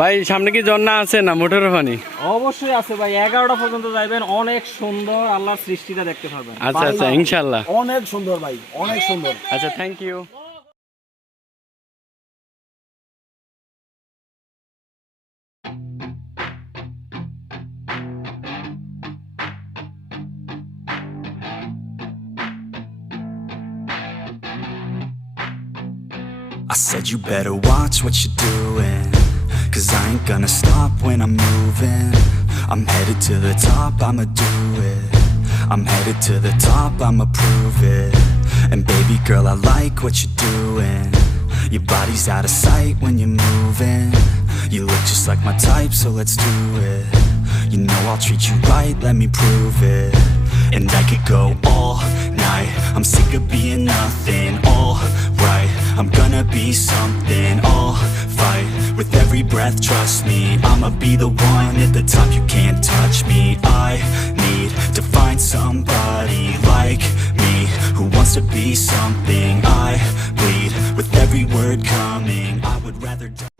ভাই সামনে কি ঝর্ণা আছে না মোটরের পানি? অবশ্যই আছে ভাই, 11টা পর্যন্ত যাবেন, অনেক সুন্দর আল্লাহর সৃষ্টিটা দেখতে পারবেন। আচ্ছা আচ্ছা, ইনশাআল্লাহ অনেক সুন্দর ভাই, অনেক সুন্দর। আচ্ছা, thank you. I said you better watch what you're doing, 'cause I ain't gonna stop when I'm moving. I'm headed to the top, I'ma do it. I'm headed to the top, I'ma prove it. And baby girl, I like what you're doing. Your body's out of sight when you're moving. You look just like my type, so let's do it. You know I'll treat you right, let me prove it. And I could go all night, I'm sick of being nothing. All right, I'm gonna be something. I'll fight with every breath, trust me. I'ma be the one at the top, you can't touch me. I need to find somebody like me, who wants to be something. I bleed with every word coming. I would rather die.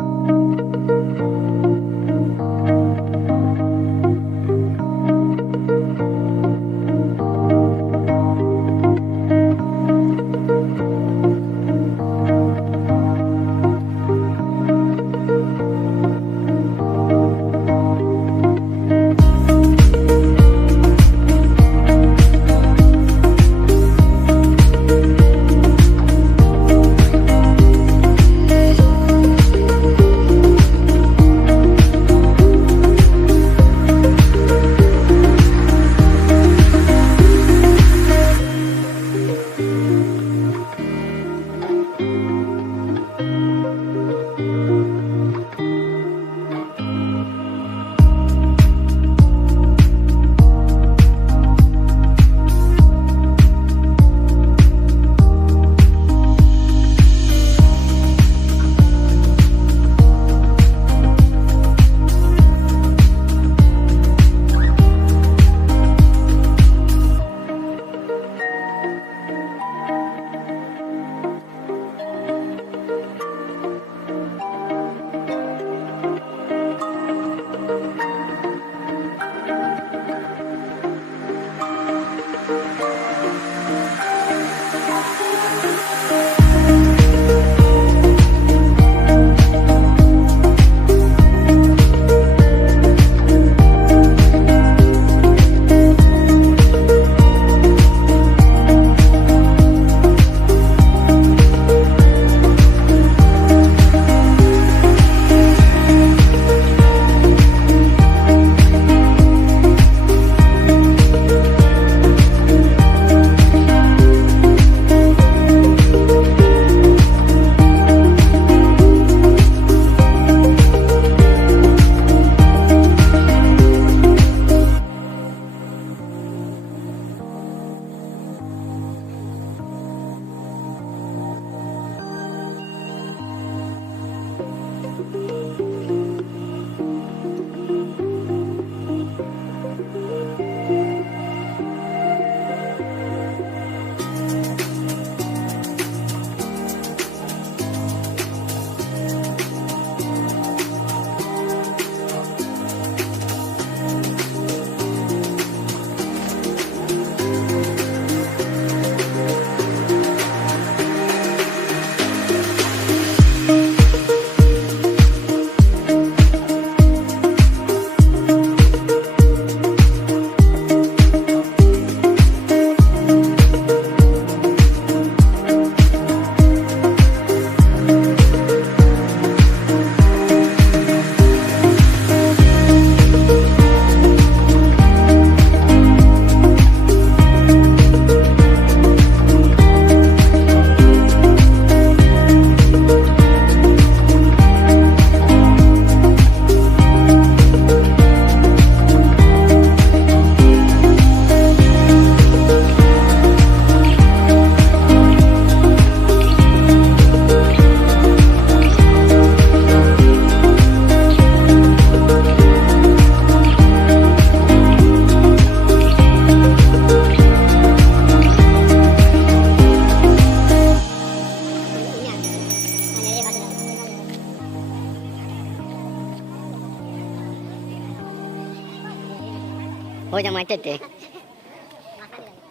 ওই যে মাইতে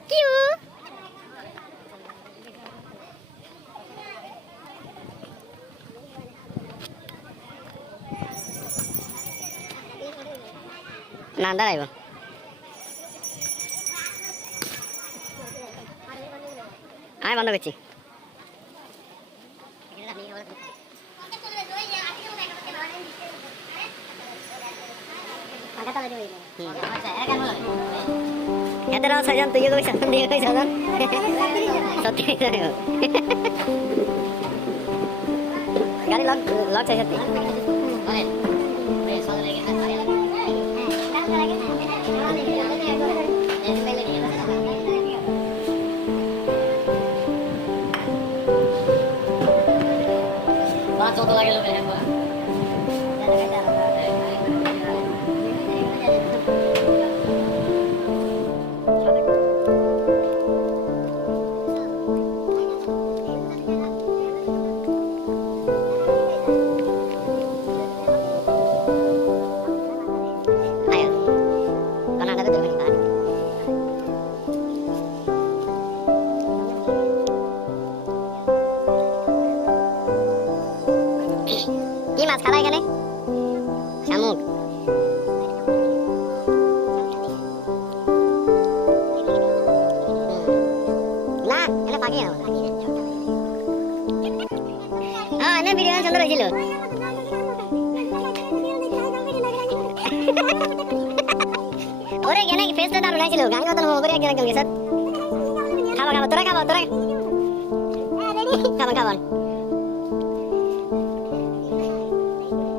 Q না দাঁড়াইব আমি বন্ধ করছি এতটাও সাজান তুই কই সাজান দিয়ে কই সাজান সত্যি গাড়ি লক লক চাই সত্যি কত লাগে লোক কি মাছ খালা এখানে শামুক না এটা পাখি না হ্যাঁ এনে ভিডিও সুন্দর হয়েছিল ওরে গেনে ফেসটা দারুণ হয়েছিল গান কথা করে একজন একজন গেছে খাবা খাবা তোরা খাবা খাবা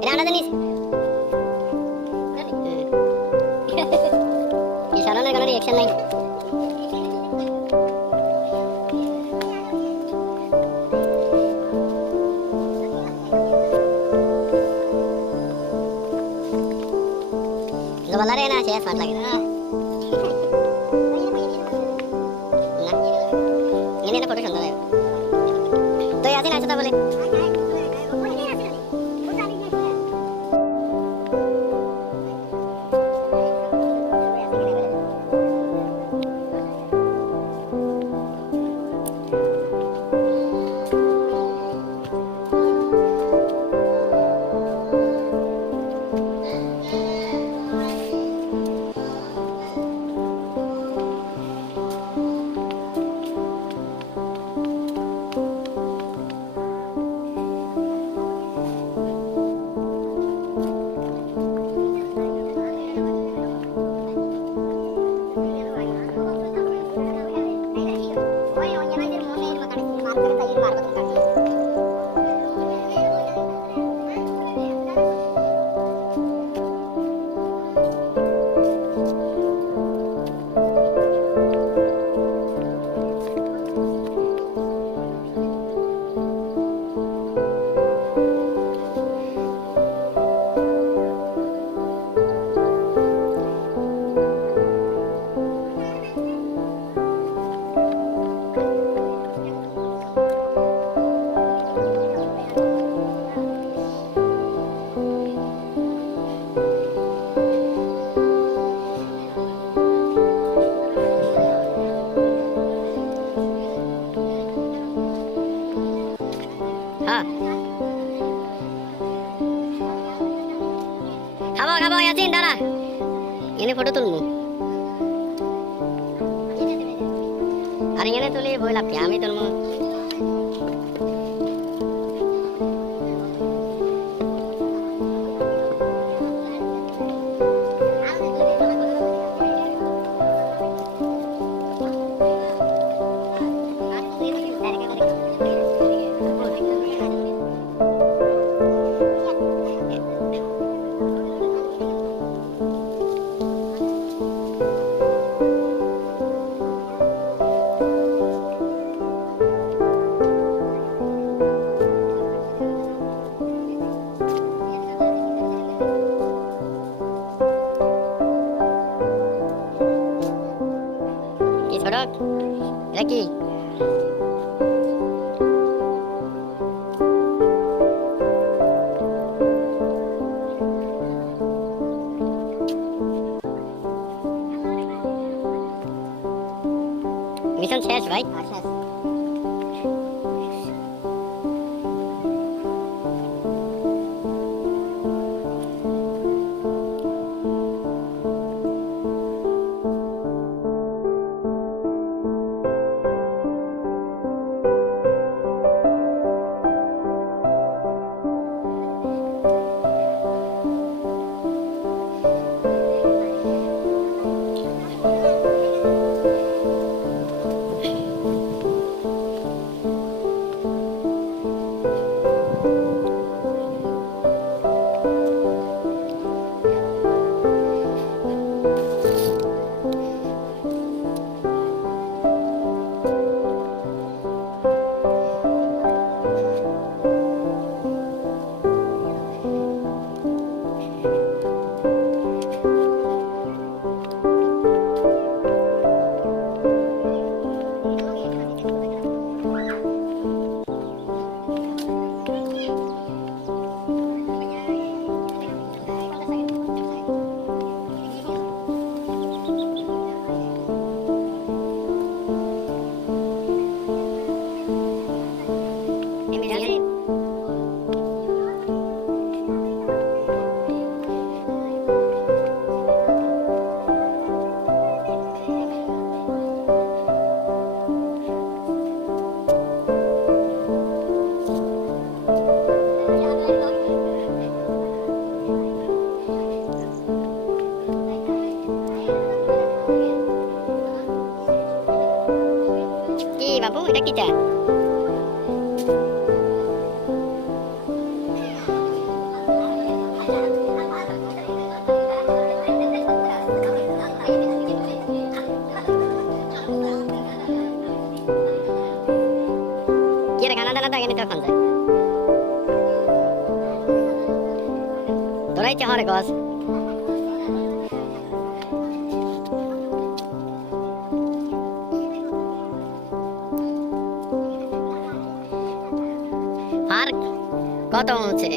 এটা জানিস ইশারানের কোনো রিঅ্যাকশন নাই Gabalare na siya smart lagi na ini ada foto sunder ya to yasin acha ta bole খাবো ইয়াসিন দাঁড়া এনে ফটো তুলবো আর এনে তুলি বই লাভ আমি তুলবো এটা কি মিশন শেষ ভাই। কি বাবু এটা কিটা? কি রে গানা টানা তো আগে তখন যায় ধরাইছে হরে গছ আর কত হচ্ছে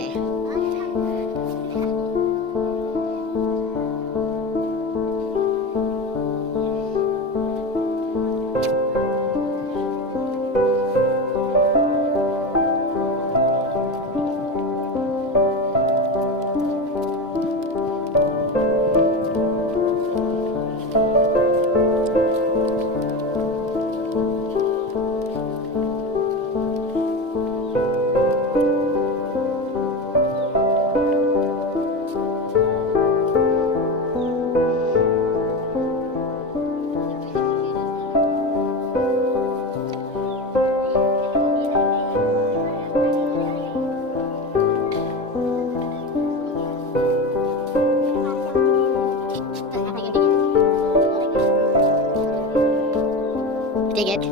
টিকিট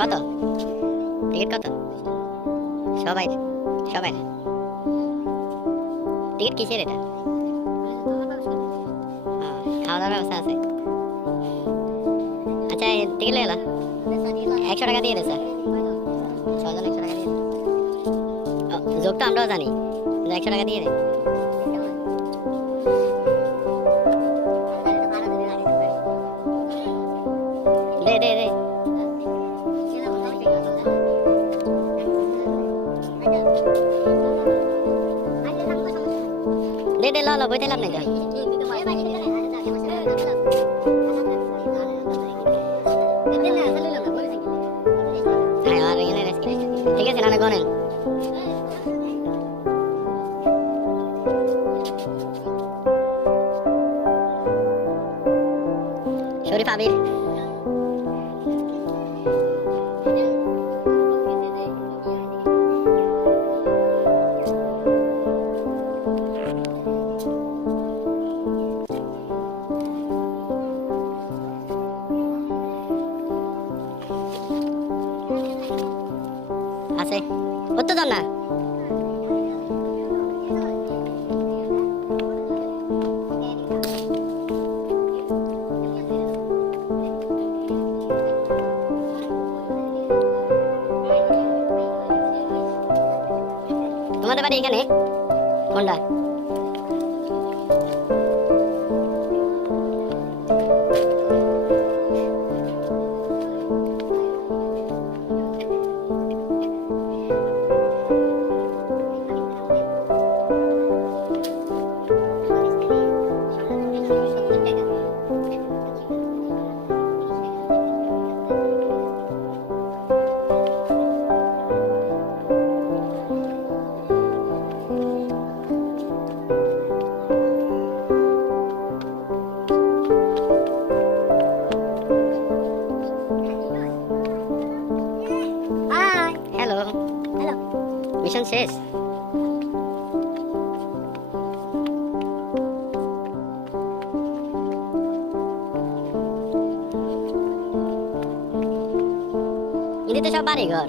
কত? টিকিট কত? সবাই সবাই টিকিট কিসের এটা? খাওয়া দাওয়ার ব্যবস্থা আছে। আচ্ছা টিকিট লেলা 100 টাকা দিয়ে দে স্যার। 6 জন 100 টাকা দিয়ে দে। যোগ তো আমরাও জানি 100 টাকা দিয়ে দে। দে দে দে দে দে লো বইতে লাভ নাই তো। ঠিক আছে না গনেন শরীফ আবির আছে কতজন না শেষ? এদিকে সব বাড়ি ঘর।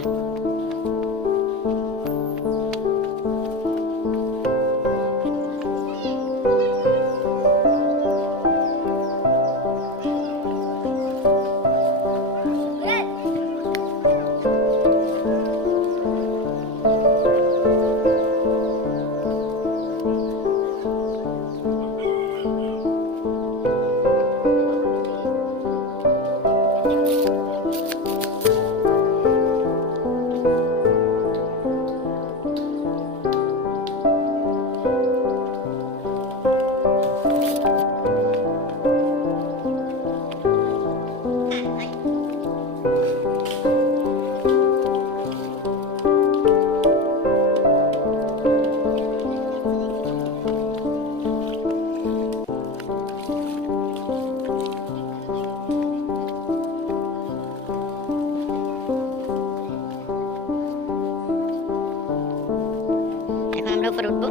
আমরা উপরে উঠবো।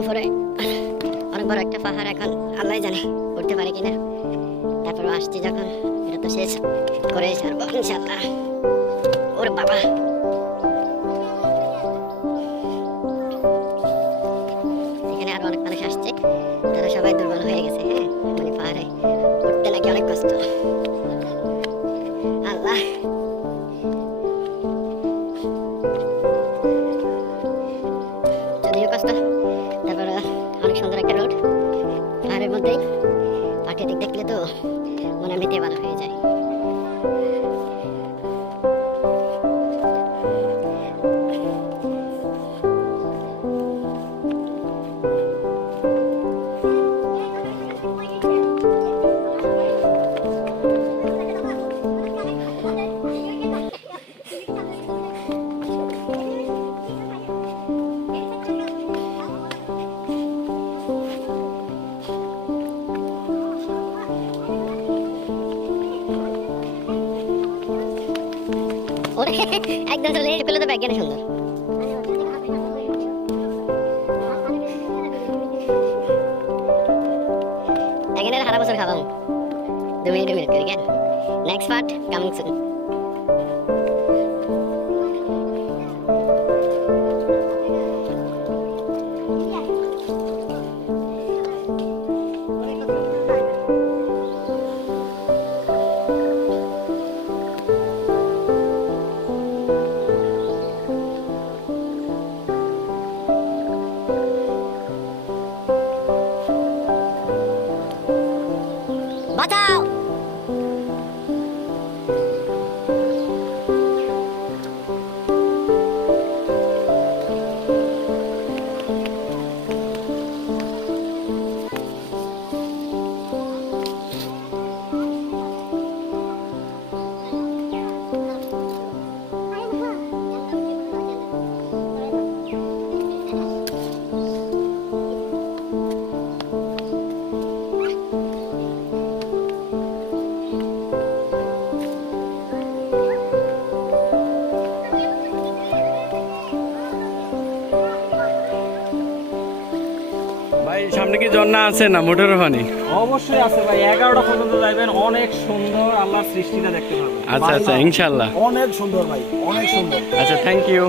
উপরে অনেক বড় একটা পাহাড়, এখন আল্লাহ জানে উঠতে পারে কিনা। তারপরে আসছি যখন, এটা তো শেষ করে ছাড়বো ইনশাআল্লাহ। ওরে বাবা, এখানে আরো অনেক মানুষ আসছে, তারা সবাই দুর্বল হয়ে গেছে। হ্যাঁ, মানে পাহাড়ে উঠতে নাকি অনেক কষ্ট। আল্লাহ, যদিও কষ্ট, তারপরে অনেক সুন্দর একটা রোড পাহাড়ের মধ্যেই। প্রাকৃতিক দেখলে তো মনে এমনিতে ভালো হয়ে যায়। ওরে একদম চলে এসে তো ব্যাগের সুন্দর। এখানে সারা বছর খাবাম 2 মিনিট করে কেন। Next part coming soon. বাঁচাও! ভাই সামনে কি ঝর্ণা আছে না মোটর পানি? অবশ্যই আছে ভাই, 11টা পর্যন্ত যাবেন। অনেক সুন্দর আল্লাহর সৃষ্টিটা দেখতে পাবেন। আচ্ছা আচ্ছা, ইনশাআল্লাহ। অনেক সুন্দর ভাই, অনেক সুন্দর। আচ্ছা, থ্যাংক ইউ।